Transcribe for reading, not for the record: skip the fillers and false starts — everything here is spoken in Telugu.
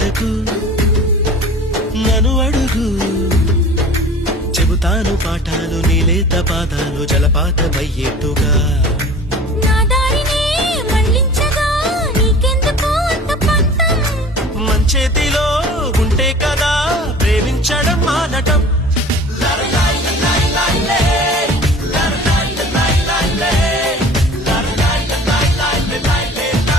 పడకు నన్ను అడుగు చెబుతాను పాఠాలు నీలేత పాదాలు జలపాతమయ్యేట్టుగా నా దారినే మళ్ళించగా నీకెందుకు అంత పంతం మంచేతిలో ఉంటే కదా ప్రేమించడం మానటం